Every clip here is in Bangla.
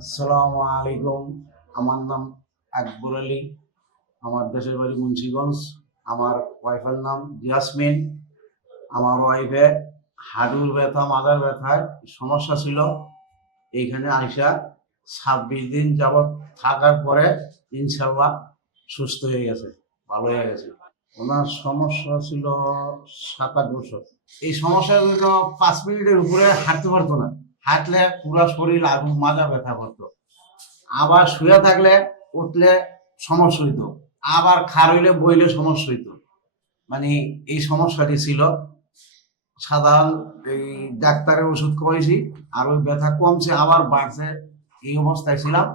আসসালামু আলাইকুম। আমার নাম আকবর আলী। আমার দেশের বাড়ি মুন্সিগঞ্জ। আমার ওয়াইফের নাম ইয়াসমিন। আমার ওয়াইফে হাডুর ব্যথা মাদার ব্যথায় সমস্যা ছিল। এইখানে আইসা ছাব্বিশ দিন যাবৎ থাকার পরে ইনশাল্লাহ সুস্থ হয়ে গেছে, ভালো হয়ে গেছে। ওনার সমস্যা ছিল সাত আট বছর। এই সমস্যার জন্য পাঁচ মিনিটের উপরে হাঁটতে পারতো না। হাঁটলে পুরো শরীর আর মাজা ব্যথা করতো। আবার শুয়ে থাকলে উঠলে সমস্যা হইতো। আবার খারইলে বইলে সমস্যা হইতো। মানে এই সমস্যাটি ছিল। সাধারণ এই ডাক্তারের ওষুধ খাওয়াইছি আর ওই ব্যথা কমছে, আবার বাড়ছে। এই অবস্থায় ছিলাম।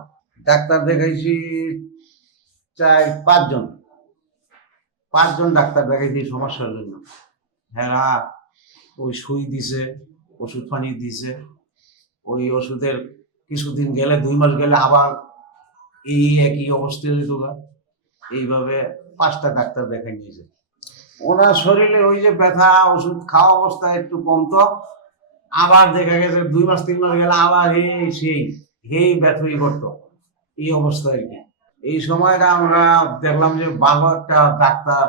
ডাক্তার দেখাইছি চাই পাঁচজন। পাঁচজন ডাক্তার দেখাইছি সমস্যার জন্য। হ্যাঁ ওই সুই দিছে, ওষুধ পানি দিছে। ওই ওষুধের কিছুদিন গেলে, দুই মাস গেলে আবার এই একই অবস্থায় গা। এইভাবে পাঁচটা ডাক্তার দেখা নিয়েছে ওনার শরীরে ওই যে ব্যথা, ওষুধ খাওয়া অবস্থা একটু কমতো আবার দেখা গেছে দুই মাস, তিন মাস গেলে আবার এই সেই, এই ব্যথাই করতো এই অবস্থা আর কি। এই সময়টা আমরা দেখলাম যে ভালো একটা ডাক্তার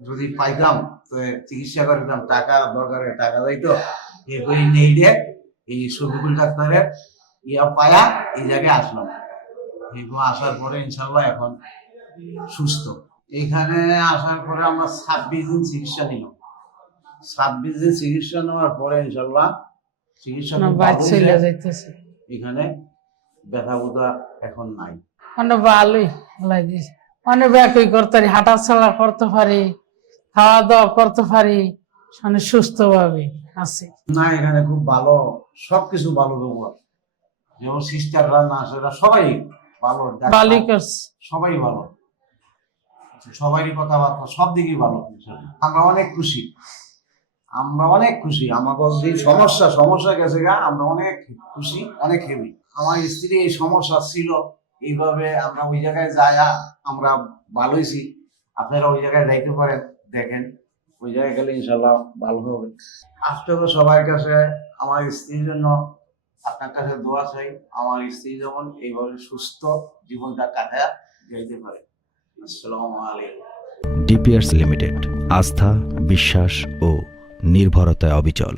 যদি পাইতাম, তো চিকিৎসা করতাম টাকা দরকারে টাকা যাইতো এরপরে নেই দিয়ে এই শফিকুল ডাক্তারের ইয়া পায়া এই জায়গায় আসলাম। এগুলো আসার পরে ইনশাল্লাহ এখন সুস্থ। এখানে আসার পরে আমরা ছাব্বিশ দিন চিকিৎসা নিলাম। ছাব্বিশ দিন চিকিৎসা নেওয়ার পরে ইনশাল্লাহ চিকিৎসা এখানে ব্যথা বোধা এখন নাই। মানে ভালোই লাগে মানে ব্যাকই করতে পারি হাঁটা চলা করতে পারি খাওয়া দাওয়া করতে পারি মানে সুস্থ ভাবে আছি। না এখানে খুব ভালো সবকিছু ভালো ব্যবহার। যেমন সিস্টাররা নার্সেরা সবাই ভালো ডাক্তার, সবাই ভালো। সবারই কথাবার্তা সব দিকেই ভালো। আমরা অনেক খুশি। আমরা অনেক খুশি। আমাকে যে সমস্যা সমস্যা গেছে গা আমরা অনেক খুশি অনেক হেভি আমার স্ত্রী এই সমস্যা ছিল এইভাবে আমরা ওই জায়গায় যায়া আমরা ভালোইছি। আপনারা ওই জায়গায় যাইতে পারেন দেখেন। ওই জায়গায় গেলে ইনশাল্লাহ ভালো হবে। আজকে সবার কাছে আমার স্ত্রীর জন্য আপনার কাছে দোয়া চাই। আমার স্ত্রী যেমন এইভাবে সুস্থ জীবনটা কাটায় যাইতে পারে। আসসালামু আলাইকুম। ডিপিয়ার্স লিমিটেড আস্থা বিশ্বাস ও নির্ভরতায় অবিচল।